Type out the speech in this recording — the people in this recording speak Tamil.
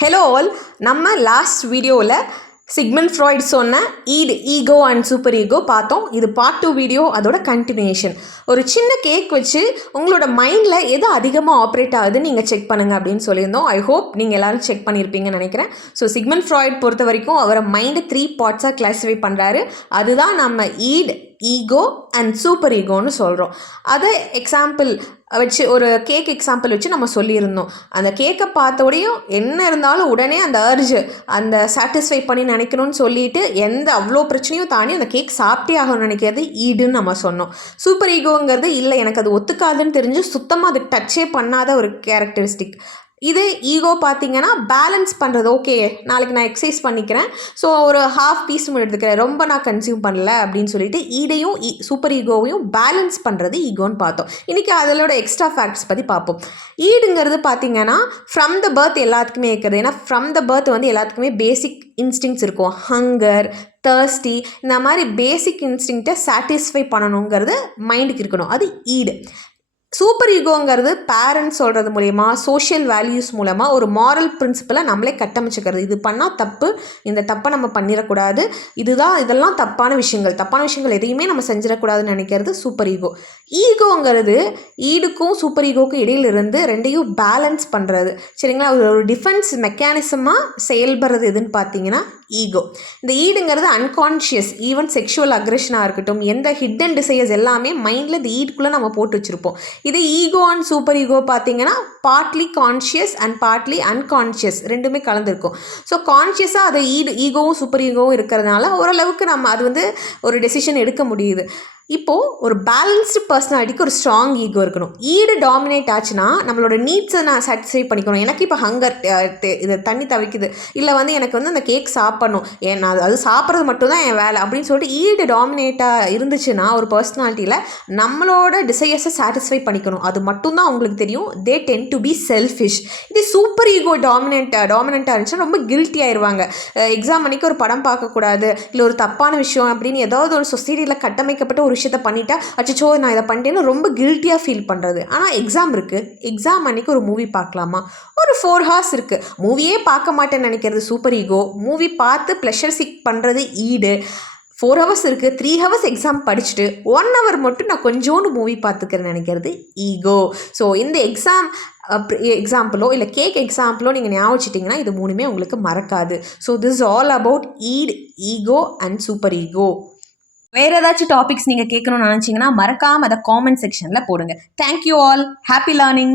ஹலோ ஆல், நம்ம லாஸ்ட் வீடியோவில் சிக்மண்ட் ஃப்ராய்ட் சொன்ன ஈகோ அண்ட் சூப்பர் ஈகோ பார்த்தோம். இது பார்ட் 2 வீடியோ, அதோட கண்டினியூஷன். ஒரு சின்ன கேக் வச்சு உங்களோட மைண்டில் எது அதிகமாக ஆப்ரேட் ஆகுதுன்னு நீங்கள் செக் பண்ணுங்கள் அப்படின்னு சொல்லியிருந்தோம். ஐ ஹோப் நீங்கள் எல்லோரும் செக் பண்ணியிருப்பீங்கன்னு நினைக்கிறேன். ஸோ சிக்மண்ட் ஃப்ராய்ட் பொறுத்த வரைக்கும் அவரை மைண்டை 3 பார்ட்ஸாக கிளாஸிஃபை பண்ணுறாரு. அதுதான் நம்ம ஈகோ அண்ட் சூப்பர் ஈகோன்னு சொல்கிறோம். அதை எக்ஸாம்பிள் வச்சு ஒரு கேக் எக்ஸாம்பிள் வச்சு நம்ம சொல்லியிருந்தோம். அந்த கேக்கை பார்த்தோடையும் என்ன இருந்தாலும் உடனே அந்த அர்ஜு அந்த சாட்டிஸ்ஃபை பண்ணி நினைக்கணும்னு சொல்லிட்டு அவ்வளோ பிரச்சனையும் தாண்டி அந்த கேக் சாப்பிட்டே ஆகணும்னு நினைக்கிறது ஈடுன்னு நம்ம சொன்னோம். சூப்பர் ஈகோங்கிறது இல்லை, எனக்கு அது ஒத்துக்காதுன்னு தெரிஞ்சு சுத்தமாக அது டச்சே பண்ணாத ஒரு கேரக்டரிஸ்டிக். இது ஈகோ பார்த்தீங்கன்னா பேலன்ஸ் பண்ணுறது. ஓகே, நாளைக்கு நான் எக்ஸசைஸ் பண்ணிக்கிறேன், ஸோ ஒரு ஹாஃப் பீஸ் எடுத்துக்கிறேன், ரொம்ப நான் கன்சியூம் பண்ணல அப்படின்னு சொல்லிட்டு ஈடையும் சூப்பர் ஈகோவையும் பேலன்ஸ் பண்ணுறது ஈகோன்னு பார்த்தோம். இன்றைக்கி அதோட எக்ஸ்ட்ரா ஃபேக்ட்ஸ் பற்றி பார்ப்போம். ஈடுங்கிறது பார்த்தீங்கன்னா ஃப்ரம் த பர்த் எல்லாத்துக்குமே இருக்கிறது. ஏன்னா ஃப்ரம் த பர்த் எல்லாத்துக்குமே பேசிக் இன்ஸ்டிங்ஸ் இருக்கும். ஹங்கர், தர்ஸ்டி, இந்த மாதிரி பேசிக் இன்ஸ்டிங்க்டை சாட்டிஸ்ஃபை பண்ணணுங்கிறது மைண்டுக்கு இருக்கணும். அது ஈடு. சூப்பர் ஈகோங்கிறது பேரண்ட்ஸ் சொல்கிறது மூலயமா, சோஷியல் வேல்யூஸ் மூலமாக ஒரு மாரல் பிரின்சிபலை நம்மளே கட்டமைச்சுக்கிறது. இது பண்ணால் தப்பு, இந்த தப்பை நம்ம பண்ணிடக்கூடாது, இதெல்லாம் தப்பான விஷயங்கள் எதையுமே நம்ம செஞ்சிடக்கூடாதுன்னு நினைக்கிறது சூப்பர் ஈகோ. ஈகோங்கிறது ஈடுக்கும் சூப்பர் ஈகோக்கும் இடையிலிருந்து ரெண்டையும் பேலன்ஸ் பண்ணுறது. சரிங்களா? ஒரு டிஃபென்ஸ் மெக்கானிசமாக செயல்படுறது எதுன்னு பார்த்தீங்கன்னா ஈகோ. இந்த ஈடுங்கிறது அன்கான்ஷியஸ், ஈவன் செக்ஷுவல் அக்ரெஷனாக இருக்கட்டும், எந்த ஹிடன் டிசையர்ஸ் எல்லாமே மைண்டில் இந்த ஈடுக்குள்ளே நம்ம போட்டு வச்சுருப்போம். இது ஈகோ அண்ட் சூப்பர் ஈகோ பார்த்தீங்கன்னா partly conscious and partly unconscious ரெண்டுமே கலந்துருக்கும். ஸோ கான்ஷியஸாக அது ஈகோவும் சூப்பர் ஈகோவும் இருக்கிறதுனால ஓரளவுக்கு நம்ம அது ஒரு டெசிஷன் எடுக்க முடியுது. இப்போது ஒரு பேலன்ஸ்டு பர்சனாலிட்டிக்கு ஒரு ஸ்ட்ராங் ஈகோ இருக்கணும். ஈடு டாமினேட் ஆச்சுன்னா நம்மளோட நீட்ஸை நான் சாட்டிஸ்ஃபை பண்ணிக்கணும். எனக்கு இப்போ ஹங்கர், இது தண்ணி தவிக்குது, இல்லை எனக்கு அந்த கேக் சாப்பிடணும், நான் அது சாப்பிட்றது மட்டும்தான் என் வேலை அப்படின்னு சொல்லிட்டு ஈடு டாமினேட்டாக இருந்துச்சுன்னா ஒரு பர்சனாலிட்டியில் நம்மளோட டிசையர்ஸை சாட்டிஸ்ஃபை பண்ணிக்கணும், அது மட்டும்தான் அவங்களுக்கு தெரியும். தே டென் டு பி செல்ஃபிஷ். இது சூப்பர் ஈகோ டாமினண்ட்டாக இருந்துச்சுன்னா ரொம்ப கில்ட்டி ஆயிடுவாங்க. எக்ஸாம் அன்றைக்கி ஒரு படம் பார்க்கக்கூடாது, இல்லை ஒரு தப்பான விஷயம் அப்படின்னு ஏதாவது ஒரு சொசைட்டியில் கட்டமைக்கப்பட்ட ஒரு விஷயத்தை பண்ணிட்டா அச்சோ நான் இதை பண்ணிட்டேன்னு ரொம்ப கில்ட்டியாக ஃபீல் பண்ணுறது. ஆனால் எக்ஸாம் இருக்குது, எக்ஸாம் அன்றைக்கி ஒரு மூவி பார்க்கலாமா, ஒரு 4 hours இருக்குது, மூவியே பார்க்க மாட்டேன்னு நினைக்கிறது சூப்பர் ஈகோ. மூவி பார்த்து ப்ளஷர் சிக் பண்ணுறது ஈடு. 4 hours இருக்குது, 3 hours எக்ஸாம் படிச்சுட்டு 1 hour மட்டும் நான் கொஞ்சோண்டு மூவி பார்த்துக்கிறேன்னு நினைக்கிறது ஈகோ. ஸோ இந்த எக்ஸாம்பிளோ இல்லை கேக் எக்ஸாம்பிளோ நீங்கள் ஞாபகம் வச்சிட்டிங்கன்னா இது மூணுமே உங்களுக்கு மறக்காது. So this all about ego and super ego. வேறு ஏதாச்சும் டாபிக்ஸ் நீங்கள் கேட்கணும்னு நினச்சிங்கன்னா மறக்காமல் அதை காமெண்ட் செக்ஷனில் போடுங்க. Thank you all. Happy learning.